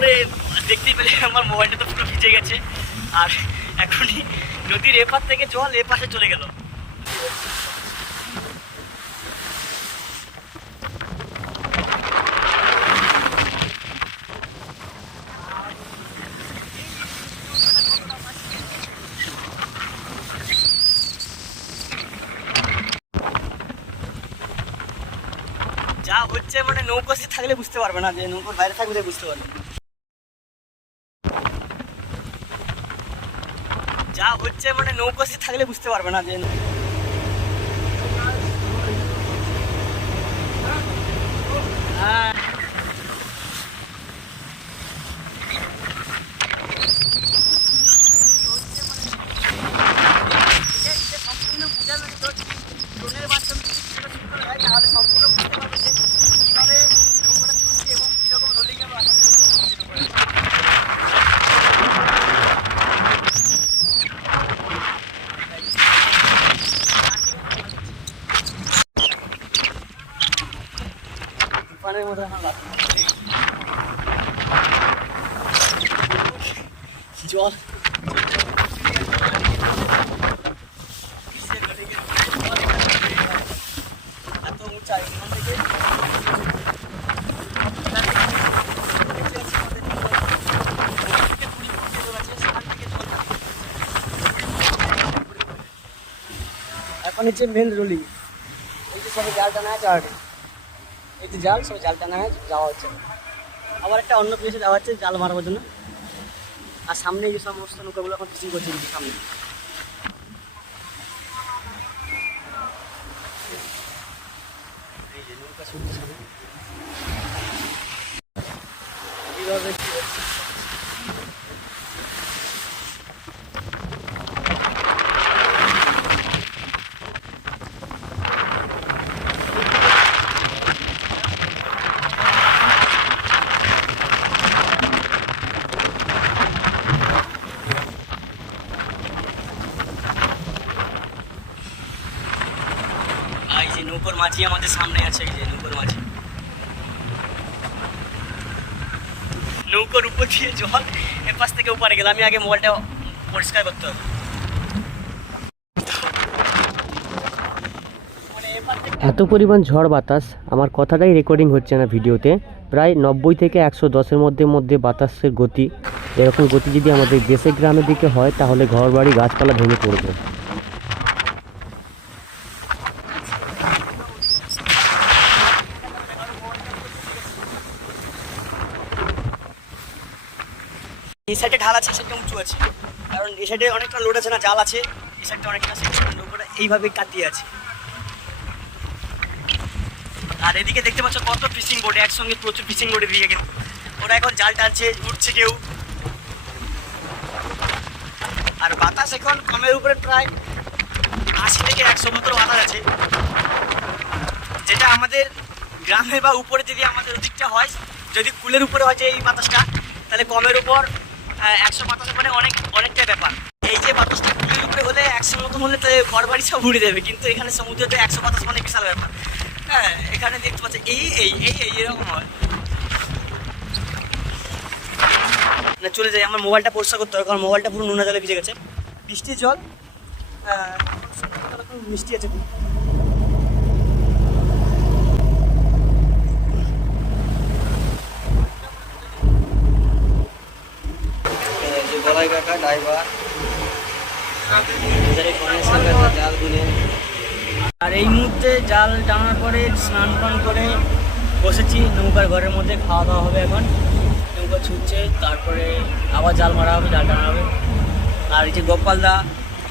করে দেখতে পেলে আমার মোবাইলটা তো পুরো ভিজে গেছে। আর এখনই নদীর এপার থেকে জল এপাশে চলে গেল। যা হচ্ছে মানে নৌকাতে থাকলে বুঝতে পারবে না, যে নৌকার বাইরে থাকবে বুঝতে পারবে। যা হচ্ছে মানে নৌকাতে থাকলে বুঝতে পারবে না, যে সম্পূর্ণ বোঝানো ড্রোনের মাধ্যমে তাহলে সম্পূর্ণ বুঝতে পারবে যে কীভাবে নৌকাটা চলছে এবং কীরকম রোলিংয়ে তুফানের মতো এখন জল এত উঁচা এখান থেকে এখন হচ্ছে মেন রোলিং। এই যে সবাই জাল টানা আছে, আর এই যে জাল সবাই জাল টানা যাওয়া হচ্ছে। আবার একটা অন্য প্লেসে যাওয়া হচ্ছে জাল মারার জন্য। আর সামনে এই সমস্ত নৌকাগুলো এখন ফিশিং করছে সামনে। এই যে নৌকা শুনতে সামনে এইভাবে নৌকোর মাঝি আমাদের সামনে আছে। এই যে নৌকোর মাঝি, নৌকোর উপর দিয়ে জল এপাশ থেকে উপরে গেল। আমি আগে মোবাইলটা পরিষ্কার করতে হবে। এত পরিমাণ ঝড় বাতাস, আমার কথাটাই রেকর্ডিং হচ্ছে না ভিডিওতে। প্রায় 90 থেকে 110-এর মধ্যে বাতাসের গতি। এরকম গতি যদি আমাদের দেশের গ্রামের দিকে হয় তাহলে ঘর বাড়ি গাছপালা ভেঙে পড়বে। এই সাইডে ঢাল আছে, সেটা উঁচু আছে, কারণ এই সাইডে অনেকটা লোড আছে না, জাল আছে। এই সাইডটা অনেকটা, নৌকাটা এইভাবে কাটিয়ে আছে। আর এদিকে দেখতে পাচ্ছ কত ফিশিং বোট একসঙ্গে, প্রচুর ফিশিং বোট এদিকে। কিন্তু ওরা এখন জাল টানছে, উঠছে কেউ। আর বাতাস এখন কমের উপরে প্রায় 80 থেকে 100 মতো বাতাস আছে, যেটা আমাদের গ্রামে বা উপরে যদি আমাদের ওদিকটা হয়, যদি কুলের উপরে হয় যে এই বাতাসটা, তাহলে কমের উপর 100 বাতাস মানে অনেকটাই ব্যাপার। এই যে বাতাসটা কুলের উপরে হলে 100 মতো হলে তো ঘর বাড়ি সব উড়ে যাবে, কিন্তু এখানে সমুদ্রতে 100 বাতাস মানে বিশাল ব্যাপার। হ্যাঁ, এখানে দেখতে পাচ্ছি এরকম হয় না। চলে যাই, আমার মোবাইলটা পরিষ্কার করতে হবে, কারণ মোবাইলটা পুরো নোনা জলে ভিজে গেছে। বৃষ্টির জল মিষ্টি আছে খুব। গলায় কাকা ড্রাইভার জাল গুলে। আর এই মুহূর্তে জাল টানার পরে স্নান টান করে বসেছি নৌকার ঘরের মধ্যে। খাওয়া দাওয়া হবে এখন, নৌকা ছুটছে, তারপরে আবার জাল মারা হবে, জাল টানা হবে। আর এই যে গোপালদা,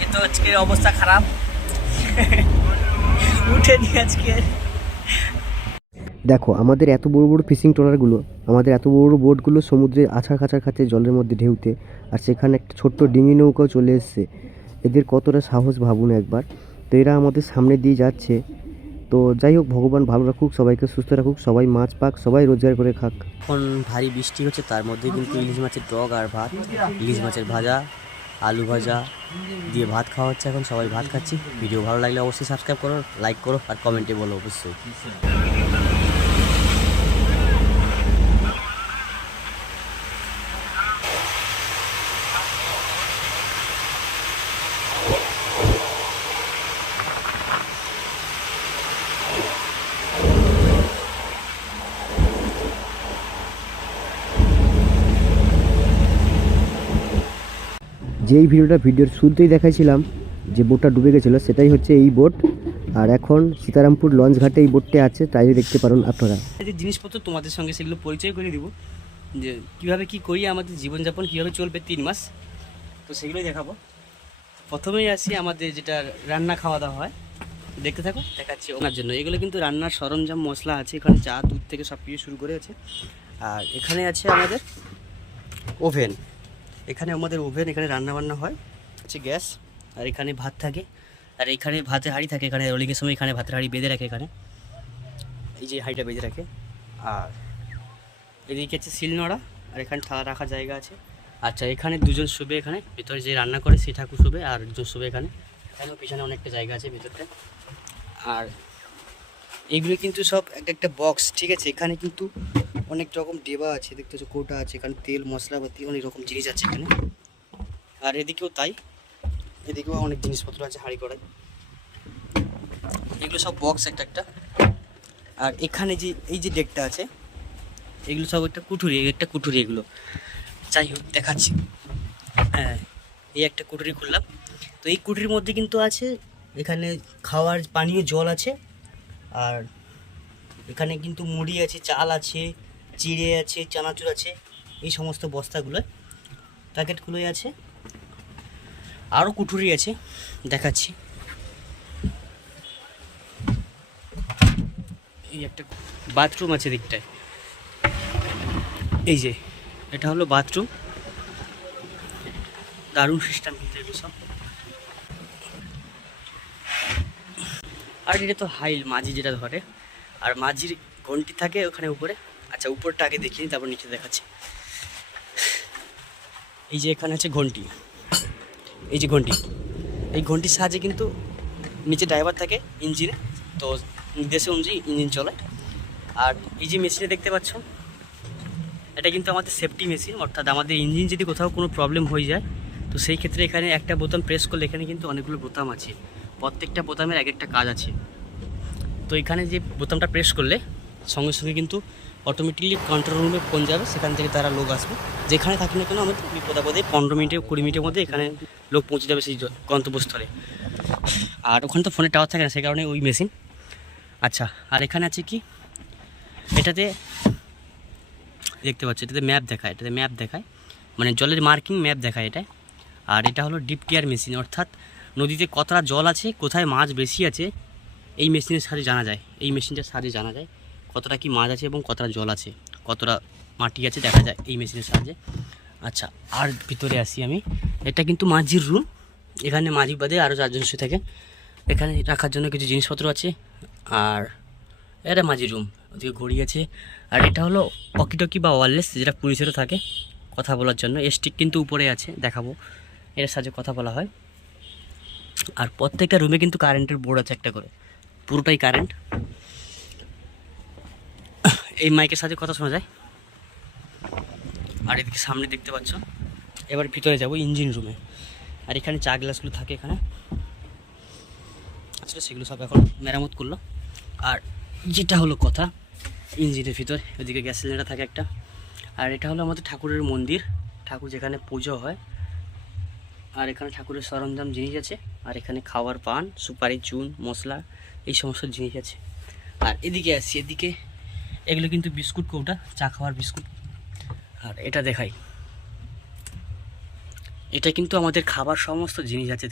এ তো আজকের অবস্থা খারাপ, উঠেনি আজকে। দেখো আমাদের এত বড় বড় ফিশিং ট্রলারগুলো, আমাদের এত বড় বড় বোটগুলো সমুদ্রে আছাড় খাঁচার খাচ্ছে জলের মধ্যে ঢেউতে, আর সেখানে একটা ছোট্ট ডিঙি নৌকাও চলে এসছে। এদের কতটা সাহস ভাবুন একবার। তো এরা আমাদের সামনে দিয়ে যাচ্ছে। তো যাই হোক, ভগবান ভালো রাখুক, সবাইকে সুস্থ রাখুক, সবাই মাছ পাক, সবাই রোজগার করে খাক। এখন ভারী বৃষ্টি হচ্ছে, তার মধ্যে কিন্তু ইলিশ মাছের টক আর ভাত, ইলিশ মাছের ভাজা, আলু ভাজা দিয়ে ভাত খাওয়া হচ্ছে। এখন সবাই ভাত খাচ্ছি। ভিডিও ভালো লাগলে অবশ্যই সাবস্ক্রাইব করো, লাইক করো, আর কমেন্টে বলো অবশ্যই। যেই ভিডিওর শুরুতেই দেখাইছিলাম যে বোটটা ডুবে গেছিলো, সেটাই হচ্ছে এই বোট। আর এখন সীতারামপুর লঞ্চ ঘাটে এই বোটটা আছে, তাই দেখতে পারেন আপনারা। যে জিনিসপত্র তোমাদের সঙ্গে সেগুলো পরিচয় করে দিব, যে কীভাবে কী করি, আমাদের জীবনযাপন কীভাবে চলবে 3 মাস, তো সেগুলোই দেখাবো। প্রথমেই আসি আমাদের যেটা রান্না খাওয়া দাওয়া হয়, দেখতে থাকো, দেখাচ্ছি ওনার জন্য। এগুলো কিন্তু রান্নার সরঞ্জাম মশলা আছে, এখানে চা দুধ থেকে সব কিছু শুরু করে আছে। আর এখানে আছে আমাদের ওভেন, এখানে রান্না বান্না হয়, হচ্ছে গ্যাস। আর এখানে ভাত থাকে, আর এখানে ভাতের হাঁড়ি থাকে, এখানে রোলিংয়ের সময় এখানে ভাতের হাঁড়ি বেঁধে রাখে, এখানে এই যে হাঁড়িটা বেঁধে রাখে। আর এদিকে আছে শিলনোড়া, আর এখানে থালা রাখার জায়গা আছে। আচ্ছা, এখানে দুজন শুবে, এখানে ভিতরে যে রান্না করে সেই ঠাকুর শুবে, আর দুজন শুবে এখানে। এখানেও পিছনে অনেকটা জায়গা আছে ভিতরটা। আর এগুলো কিন্তু সব একটা বক্স, ঠিক আছে। এখানে কিন্তু অনেক রকম ডেবা আছে, দেখতে হচ্ছে কৌটা আছে, এখানে তেল মশলাপাতি অনেক রকম জিনিস আছে এখানে। আর এদিকেও তাই, এদিকেও অনেক জিনিসপত্র আছে, হাঁড়ি কড়াই, এগুলো সব বক্স একটা। আর এখানে যে এই যে ডেকটা আছে, এগুলো সব একটা কুঠুরি এগুলো। যাই হোক, দেখাচ্ছি। হ্যাঁ, এই একটা কুঠুরি খুললাম, তো এই কুঠুরির মধ্যে কিন্তু আছে এখানে খাওয়ার পানীয় জল আছে। আর এখানে কিন্তু মুড়ি আছে, চাল আছে, চিড়ে আছে, চানাচুর আছে, এই সমস্ত বস্তাগুলো প্যাকেটগুলোই আছে। আরও কুঠুরি আছে, দেখাচ্ছি। এই একটা বাথরুম আছে দিকটায়, এই যে এটা হলো বাথরুম। দারুণ সিস্টেম কিন্তু এগুলো সব। আর এটা তো হাইল, মাঝি যেটা ধরে, আর মাঝির ঘন্টি থাকে ওখানে উপরে। আচ্ছা, উপরটা আগে দেখিনি, তারপর নিচে দেখাচ্ছি। এই যে এখানে আছে ঘন্টি, এই যে ঘন্টি, এই ঘন্টির সাহায্যে কিন্তু নিচে ড্রাইভার থাকে ইঞ্জিনে, তো নির্দেশে অনুযায়ী ইঞ্জিন চলে। আর এই যে মেশিনে দেখতে পাচ্ছ, এটা কিন্তু আমাদের সেফটি মেশিন, অর্থাৎ আমাদের ইঞ্জিন যদি কোথাও কোনো প্রবলেম হয়ে যায়, তো সেই ক্ষেত্রে এখানে একটা বোতাম প্রেস করলে, এখানে কিন্তু অনেকগুলো বোতাম আছে, প্রত্যেকটা বোতামের এক একটা কাজ আছে। তো এখানে যে বোতামটা প্রেস করলে সঙ্গে সঙ্গে কিন্তু অটোমেটিকলি কন্ট্রোল রুমে ফোন যাবে, সেখান থেকে তারা লোক আসবে। যেখানে থাকি না কেন আমাদের বিপদাপদে 15 মিনিটে 20 মিনিটের মধ্যে এখানে লোক পৌঁছে যাবে সেই গন্তব্যস্থলে। আর ওখানে তো ফোনের টাওয়ার থাকে না, সেই কারণে ওই মেশিন। আচ্ছা, আর এখানে আছে কি, এটাতে দেখতে পাচ্ছ, এটাতে ম্যাপ দেখায়, মানে জলের মার্কিং ম্যাপ দেখায় এটায়। আর এটা হলো ডিপ টিয়ার মেশিন, অর্থাৎ নদীতে কতটা জল আছে, কোথায় মাছ বেশি আছে, এই মেশিনের সাহায্যে জানা যায়। এই মেশিনটার সাহায্যে জানা যায় কতটা কি মাছ আছে এবং কতটা জল আছে, কতটা মাটি আছে দেখা যায় এই মেশিনের সাহায্যে। আচ্ছা, আর ভিতরে আসি আমি। এটা কিন্তু মাঝির রুম, এখানে মাঝি বাদে আরও 4 জন শুয়ে থাকে। এখানে রাখার জন্য কিছু জিনিসপত্র আছে। আর এটা মাঝির রুম, ওদিকে ঘড়ি আছে। আর এটা হলো ওয়াকিটকি বা ওয়্যারলেস, যেটা পুলিশেরও থাকে কথা বলার জন্য। স্টিক কিন্তু উপরে আছে, দেখাবো, এটার সাহায্যে কথা বলা হয়। আর প্রত্যেকটা রুমে কিন্তু কারেন্টের বোর্ড আছে একটা করে, পুরোটাই কারেন্ট। এই মাইকের সাথে কথা শোনা যায়। আর এদিকে সামনে দেখতে পাচ্ছ। এবার ভিতরে যাব ইঞ্জিন রুমে। আর এখানে চা গ্লাসগুলো থাকে এখানে, আসলে সেগুলো সব এখন মেরামত করলো। আর যেটা হলো কথা, ইঞ্জিনের ভিতর ওদিকে গ্যাস সিলিন্ডার থাকে একটা। আর এটা হলো আমাদের ঠাকুরের মন্দির, ঠাকুর যেখানে পুজো হয়। আর এখানে ঠাকুরের সরঞ্জাম জিনিস আছে। আর এখানে খাওয়ার পান, সুপারি, চুন, মশলা, এই সমস্ত জিনিস আছে। আর এদিকে আসছি, এদিকে এগুলো কিন্তু বিস্কুট কৌটা, চা খাওয়ার বিস্কুট। আর এটা দেখাই, এটা কিন্তু আমাদের খাবার সমস্ত জিনিস আছে,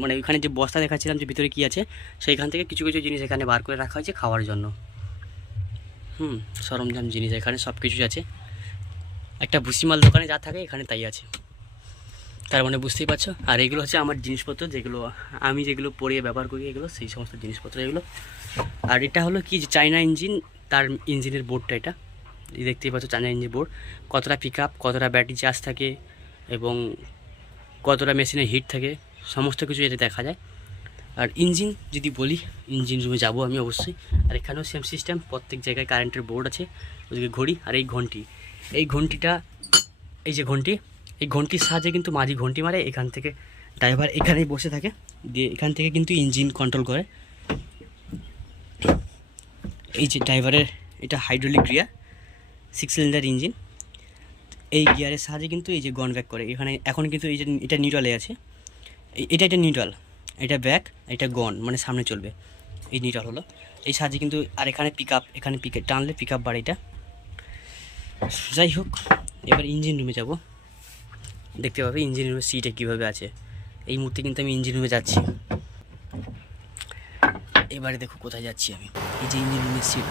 মানে ওইখানে যে বস্তা দেখাচ্ছিলাম যে ভিতরে কী আছে, সেইখান থেকে কিছু কিছু জিনিস এখানে বার করে রাখা হয়েছে খাওয়ার জন্য। সরঞ্জাম জিনিস এখানে সব কিছু আছে। একটা ভুসিমাল দোকানে যা থাকে এখানে তাই আছে, তার মানে বুঝতেই পারছো। আর এগুলো হচ্ছে আমার জিনিসপত্র, যেগুলো পরিয়ে ব্যবহার করি, এগুলো সেই সমস্ত জিনিসপত্র এগুলো। আর এটা হলো কি, চায়না ইঞ্জিন, তার ইঞ্জিনের বোর্ডটা এটা দেখতেই পাচ্ছ, চায়না ইঞ্জিন বোর্ড। কতটা পিক আপ, কতটা ব্যাটারি চার্জ থাকে এবং কতটা মেশিনের হিট থাকে, সমস্ত কিছু এটা দেখা যায়। আর ইঞ্জিন যদি বলি, ইঞ্জিন রুমে যাবো আমি অবশ্যই। আর এখানেও সেম সিস্টেম, প্রত্যেক জায়গায় কারেন্টের বোর্ড আছে, ওদিকে ঘড়ি। আর এই ঘন্টিটা, এই যে ঘন্টি, এই ঘন্টির সাহায্যে কিন্তু মাঝি ঘন্টি মারে, এখান থেকে ড্রাইভার এখানেই বসে থাকে, দিয়ে এখান থেকে কিন্তু ইঞ্জিন কন্ট্রোল করে। এই যে ড্রাইভারের, এটা হাইড্রোলিক গিয়ার, 6 সিলিন্ডার ইঞ্জিন। এই গিয়ারের সাহায্যে কিন্তু এই যে গন ব্যাক করে। এখানে এখন কিন্তু এই যে এটা নিউট্রালে আছে, এটা নিউট্রাল, এটা ব্যাক, এটা গন, মানে সামনে চলবে, এই নিউট্রাল হলো এই সাহায্যে কিন্তু। আর এখানে পিক আপ, এখানে টানলে পিক আপ বাড়ে এটা। যাই হোক, এবার ইঞ্জিন রুমে যাব, দেখতে পাবে ইঞ্জিন রুমের সিটে কীভাবে আছে। এই মুহূর্তে কিন্তু আমি ইঞ্জিন রুমে যাচ্ছি। এবারে দেখো কোথায় যাচ্ছি আমি, এই যে ইঞ্জিন রুমের সিট,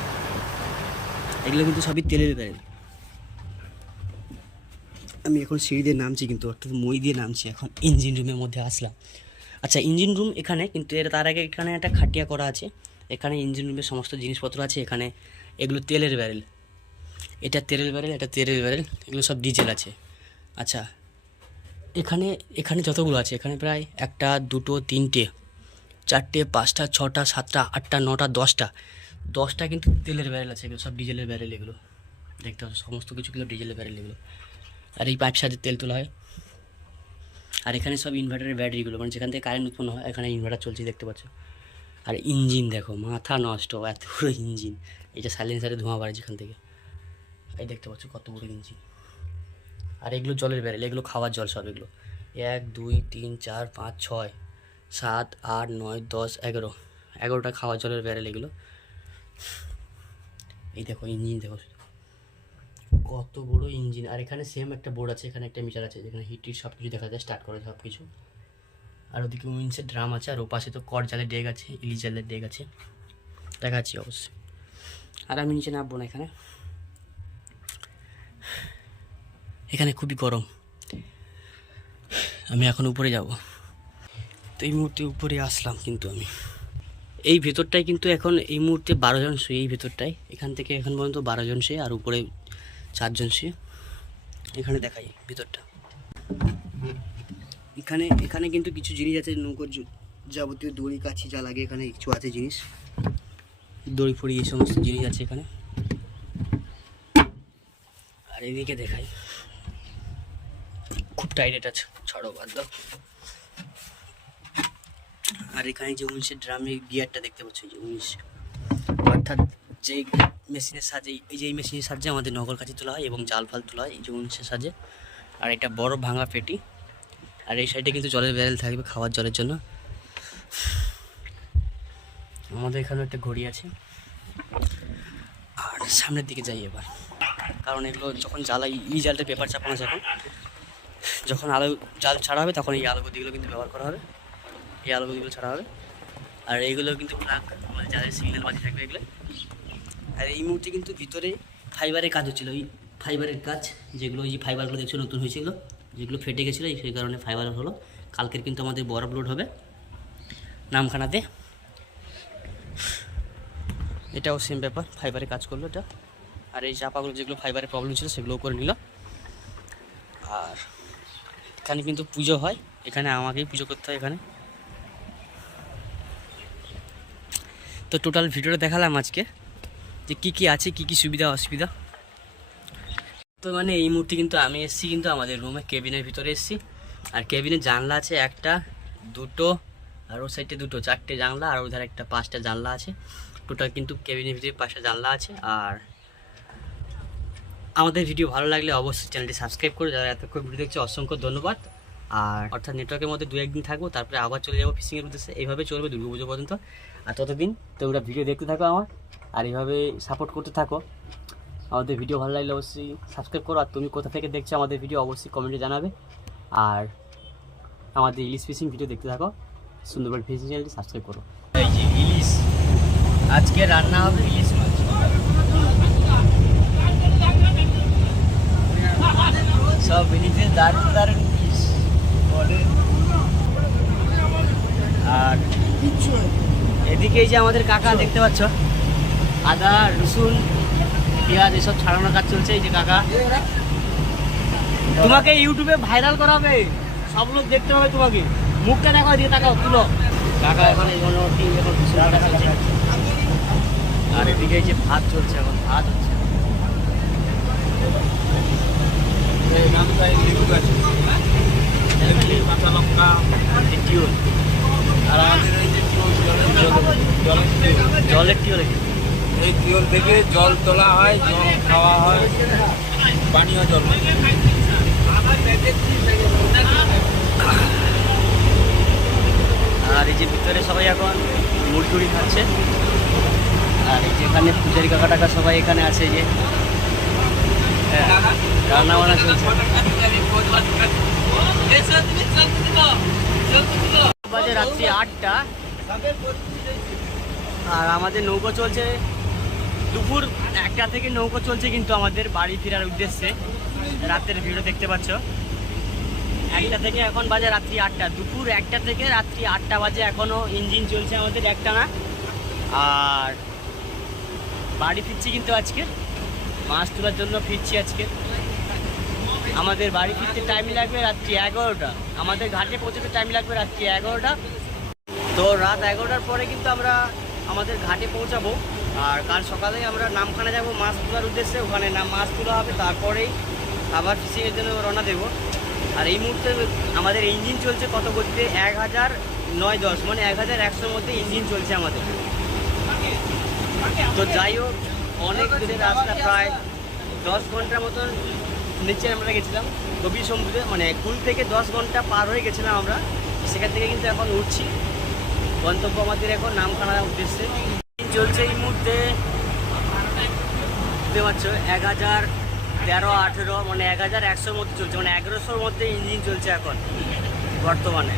এগুলো কিন্তু সবই তেলের ব্যারেল। আমি এখন সিঁড়ি দিয়ে নামছি, কিন্তু অর্থাৎ মই দিয়ে নামছি, এখন ইঞ্জিন রুমের মধ্যে আসলাম। আচ্ছা, ইঞ্জিন রুম এখানে, কিন্তু তার আগে এখানে একটা খাটিয়া করা আছে। এখানে ইঞ্জিন রুমের সমস্ত জিনিসপত্র আছে। এখানে এগুলো তেলের ব্যারেল, এটা তেলের ব্যারেল, এটা তেলের ব্যারেল, এগুলো সব ডিজেল আছে। আচ্ছা, এখানে যতগুলো আছে, এখানে প্রায় 1, 2, 3, 4, 5, 6, 7, 8, 9, 10টা কিন্তু তেলের ব্যারেল আছে। এগুলো সব ডিজেলের ব্যারেল, এগুলো দেখতে হবে, সমস্ত কিছুগুলো ডিজেলের ব্যারেল এগুলো। আর এই পাইপ সাথে তেল তোলা হয়। আর এখানে সব ইনভার্টারের ব্যাটারিগুলো, মানে যেখান থেকে কারেন্ট উৎপন্ন হয়, এখানে ইনভার্টার চলছে দেখতে পাচ্ছ। আর ইঞ্জিন দেখো, মাথা নষ্ট, এত বড়ো ইঞ্জিন। এটা সাইলেন্সারে ধোঁয়া বাড়ে যেখান থেকে, এই দেখতে পাচ্ছ কত বড়ো ইঞ্জিন। আর এগুলো জলের ব্যারেল, এগুলো খাওয়ার জল সব। এগুলো 1, 2, 3, 4, 5, 6, 7, 8, 9, 10, 11টা খাওয়ার জলের ব্যারেল এগুলো। এই দেখো ইঞ্জিন, দেখো কত বড় ইঞ্জিন। আর এখানে সেম একটা বোর্ড আছে, এখানে একটা মিটার আছে, যেখানে হিট সব কিছু দেখা যায়, স্টার্ট করে সব কিছু। আর ওদিকে উইন্সের ড্রাম আছে, আর ওপাশে তো কর জালের ডেক আছে, ইলিশ জালের ডেক আছে, দেখাচ্ছি অবশ্যই। আর আমি নিচে নামবো না, এখানে খুবই গরম, আমি এখন উপরে যাব। তো এই মুহূর্তে উপরে আসলাম, কিন্তু আমি এই ভেতরটায় কিন্তু এখন এই মুহূর্তে 12 জন শুয়ে, এই ভেতরটায় এখান থেকে এখন পর্যন্ত 12 জন শুয়ে, আর উপরে 4 জন শুয়ে। এখানে দেখাই ভেতরটা। এখানে কিন্তু কিছু জিনিস আছে, নৌকোর যাবতীয় দড়ি কাছি যা লাগে, এখানে কিছু আছে জিনিস, দড়ি ফড়ি এই সমস্ত জিনিস আছে এখানে। আর এদিকে দেখাই, খুব টাইট, এটা ছাড়ো, বাদ দাও। আর এখানে যে 19 ড্রামের গিয়ারটা দেখতে পাচ্ছ, এই যে 19, অর্থাৎ যে মেশিনের সাহায্যে, এই যে এই মেশিনের সাহায্যে আমাদের নগর কাছে তোলা হয় এবং জাল ফাল তোলা হয়, এই যে 19-এর সাহায্যে। আর এটা বড় ভাঙা পেটি। আর এই সাইডে কিন্তু জলের ব্যারেল থাকবে খাওয়ার জলের জন্য। আমাদের এখানে একটা ঘড়ি আছে। আর সামনের দিকে যাই এবার, কারণ এগুলো যখন জ্বালাই, এই জালটা পেপার চাপানো আছে, যখন আলো জাল ছাড়া হবে তখন এই আলোগতিগুলো কিন্তু ব্যবহার করা হবে, এই আলোগতিগুলো ছাড়া হবে। আর এইগুলো কিন্তু প্লাগ, আমাদের জালের সিগন্যাল বাজি থাকবে এগুলো। আর এই মুহূর্তে কিন্তু ভিতরে ফাইবারের কাজ হচ্ছিলো, এই ফাইবারের কাজ, যেগুলো এই ফাইবারগুলো দেখছো নতুন হয়েছিল, যেগুলো ফেটে গেছিলো, সেই কারণে ফাইবার হলো। কালকের কিন্তু আমাদের বরফ লোড হবে নামখানাতে। এটাও সেম ব্যাপার, ফাইবারে কাজ করলো এটা। আর এই চাপাগুলো যেগুলো ফাইবারের প্রবলেম ছিল সেগুলোও করে নিল। আর এখানে কিন্তু পুজো হয়, এখানে আমাকেই পুজো করতে হয় এখানে। তো টোটাল ভিডিওটা দেখালাম আজকে, যে কী কী আছে, কী কী সুবিধা অসুবিধা। তো মানে এই মুহূর্তে কিন্তু আমি এসেছি কিন্তু আমাদের রুমে, কেবিনের ভিতরে এসেছি। আর কেবিনের জানলা আছে 1, 2, আর ওর সাইডে 2, 4টে জানলা, আর ওধারে একটা 5টা জানলা আছে। টোটাল কিন্তু কেবিনের ভিতরে 5টা জানলা আছে। আর আমাদের ভিডিও ভালো লাগলে অবশ্যই চ্যানেলটি সাবস্ক্রাইব করে, যারা এতক্ষণ ভিডিও দেখছে অসংখ্য ধন্যবাদ। আর অর্থাৎ নেটওয়ার্কের মধ্যে 2-1 দিন থাকবো, তারপরে আবার চলে যাবো ফিশিংয়ের উদ্দেশ্যে। এইভাবে চলবে দুর্গাপুজো পর্যন্ত। আর ততদিন তোমরা ভিডিও দেখতে থাকো আমার, আর এইভাবে সাপোর্ট করতে থাকো। আমাদের ভিডিও ভালো লাগলে অবশ্যই সাবস্ক্রাইব করো। আর তুমি কোথা থেকে দেখছো আমাদের ভিডিও অবশ্যই কমেন্টে জানাবে। আর আমাদের ইলিশ ফিশিং ভিডিও দেখতে থাকো, সুন্দরবন ফিশিং চ্যানেলটি সাবস্ক্রাইব করো। এই যে ইলিশ, আজকে রান্না হবে ইলিশ মাছ। সব ইলিশে দারুণ দারুণ ইলিশ। আর এদিকে এই যে আমাদের কাকা দেখতে পাচ্ছ, আদা রসুন পেঁয়াজ এসব ছাড়ানোর কাজ চলছে। এই যে কাকা, তোমাকে ইউটিউবে ভাইরাল করাবে, সব লোক দেখতে হবে তোমাকে, মুখটা দেখো, দিয়ে তাকাও, তুলো। কাকা এখন এখন চলছে। আর এদিকে এই যে ভাত চলছে, এখন ভাত হচ্ছে। কাঁচা লঙ্কা, টিউল। আর আমাদের এই যে জলের টিউল, এই টিউল থেকে জল তোলা হয়, জল খাওয়া হয়। পানীয় জল। আর এই যে ভিতরে সবাই এখন মুড়ি খাচ্ছে। আর এই যে এখানে পূজারি কাকা টাকা সবাই এখানে আছে, এই যে রান্না বান্না চলছে। বাজে রাত্রি 8টা, আর আমাদের নৌকো চলছে দুপুর 1টা থেকে নৌকো চলছে কিন্তু আমাদের বাড়ি ফেরার উদ্দেশ্যে। রাতের ভিডিও দেখতে পাচ্ছ, 1টা থেকে এখন বাজে রাত্রি 8টা, দুপুর 1টা থেকে রাত্রি 8টা বাজে এখনও ইঞ্জিন চলছে আমাদের একটানা। আর বাড়ি ফিরছি কিন্তু আজকে, মাছ তোলার জন্য ফিরছি আজকে। আমাদের বাড়ি ফিরতে টাইম লাগবে রাত্রি 11টা, আমাদের ঘাটে পৌঁছতে টাইম লাগবে রাত্রি 11টা। তো রাত 11টার পরে কিন্তু আমরা আমাদের ঘাটে পৌঁছাবো। আর কাল সকালে আমরা নামখানা যাব মাছ তোলার উদ্দেশ্যে, ওখানে মাছ তোলা হবে, তারপরেই আবার ফিশিংয়ের জন্য রওনা দেবো। আর এই মুহূর্তে আমাদের ইঞ্জিন চলছে কত গতিতে, 1009-10 মানে 1100-র মধ্যে ইঞ্জিন চলছে আমাদের। তো যাই হোক, অনেক দূরের রাস্তা, প্রায় 10 ঘন্টার মতন নিচে আমরা গেছিলাম গভীর সমুদ্রে, মানে কুল থেকে 10 ঘন্টা পার হয়ে গেছিলাম আমরা। সেখান থেকে কিন্তু এখন উঠছি, গন্তব্য আমাদের এখন নামখানার উদ্দেশ্যে। চলছে এই মুহূর্তে বুঝতে পারছো 1013-18 মানে 1100-র মধ্যে চলছে, মানে 1100-র মধ্যে ইঞ্জিন চলছে এখন বর্তমানে।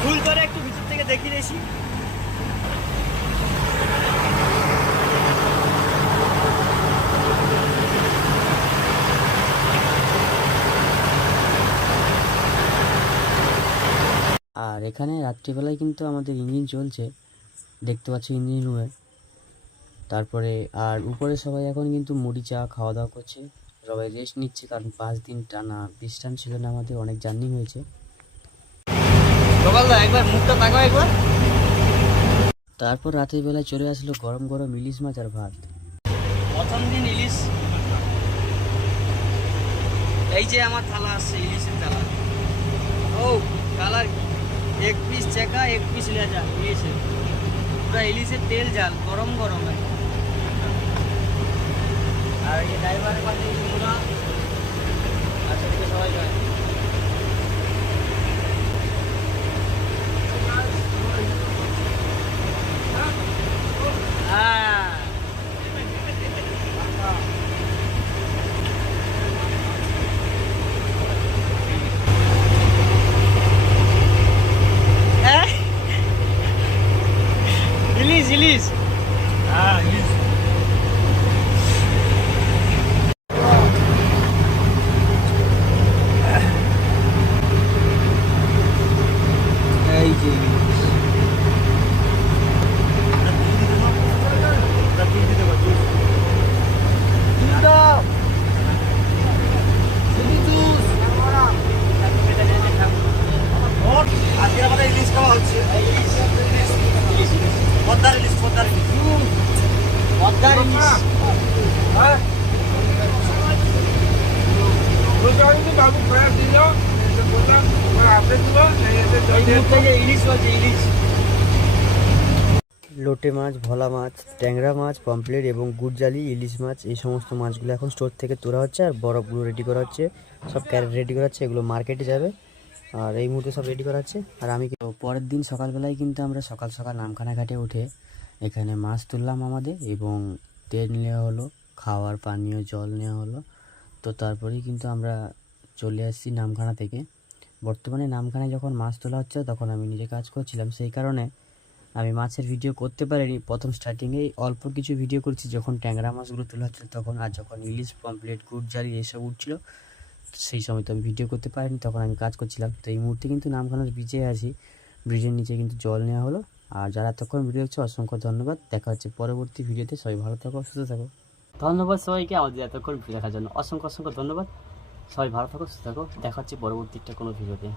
ফুল করে একটু ভিতর থেকে দেখিয়ে দিয়েছি। আর এখানে রাত্রিবেলায় কিন্তু আমাদের ইঞ্জিন চলছে, দেখতে পাচ্ছ ইঞ্জিন রুমে। তারপরে আর উপরে সবাই এখন কিন্তু মুড়ি চা খাওয়া দাওয়া করছে, সবাই রেস্ট নিচ্ছে, কারণ 5 দিন টানা বিশ্রাম ছিল না, আমাদের অনেক জার্নি হয়েছে। একবার মুখটা তাকাও একবার। তারপর রাতের বেলায় চলে আসলো গরম গরম ইলিশ মাছ আর ভাত। প্রথম দিন ইলিশ, এই যে আমার থালা আসছে ইলিশের থালা। ও কালার, 1 পিস চেকা 1 পিস লেজা ইলিশের, পুরা ইলিশের তেল জাল গরম গরম। আর এই ড্রাইভারের পাশে মুড়া, আচ্ছা থেকে সবাই যায়। ইলিশ ইলিশ, হ্যাঁ ইলিশ। এই যে আজকে আমাদের ইলিশ খাওয়া হচ্ছে। পদ্মার ইলিশ, পদ্মার ইলিশ। পদ্মার ইলিশ। হ্যাঁ বাবু প্রয়াস দিল বললাম আপনি দিল ইলিশ বলছে ইলিশ। লোটে মাছ, ভোলা মাছ, ট্যাংরা মাছ, পমফ্লেট এবং গুড়জালি ইলিশ মাছ, এই সমস্ত মাছগুলো এখন স্টোর থেকে তোলা হচ্ছে আর বরফগুলো রেডি করা হচ্ছে, সব ক্যারেট রেডি করা হচ্ছে, এগুলো মার্কেটে যাবে। আর এই মুহূর্তে সব রেডি করা হচ্ছে। আর আমি পরের দিন সকালবেলায় কিন্তু আমরা সকাল সকাল নামখানা ঘাটে উঠে এখানে মাছ তুললাম আমাদের, এবং তেল নেওয়া হলো, খাওয়ার পানীয় জল নেওয়া হলো। তো তারপরেই কিন্তু আমরা চলে আসছি নামখানা থেকে। বর্তমানে নামখানায় যখন মাছ তোলা হচ্ছে তখন আমি নিজে কাজ করছিলাম, সেই কারণে আমি মাছের ভিডিও করতে পারিনি। প্রথম স্টার্টিংয়েই অল্প কিছু ভিডিও করছি যখন ট্যাংরা মাছগুলো তোলা হচ্ছিল তখন, আর যখন ইলিশ, পমফ্লেট, গুড়জালি এসব উঠছিল সেই সময় তো আমি ভিডিও করতে পারিনি, তখন আমি কাজ করছিলাম। তো এই মুহূর্তে কিন্তু নামখানার ব্রিজে আছি, ব্রিজের নিচে কিন্তু জল নেওয়া হলো। আর যারা এতক্ষণ ভিডিও দেখছো অসংখ্য ধন্যবাদ, দেখা হচ্ছে পরবর্তী ভিডিওতে। সবাই ভালো থাকো, সুস্থ থাকো। ধন্যবাদ সবাইকে আমাদের এতক্ষণ ভিডিও দেখার জন্য, অসংখ্য অসংখ্য ধন্যবাদ। সবাই ভালো থাকো, সুস্থ থাকো, দেখা হচ্ছে পরবর্তী একটা কোনো ভিডিওতে।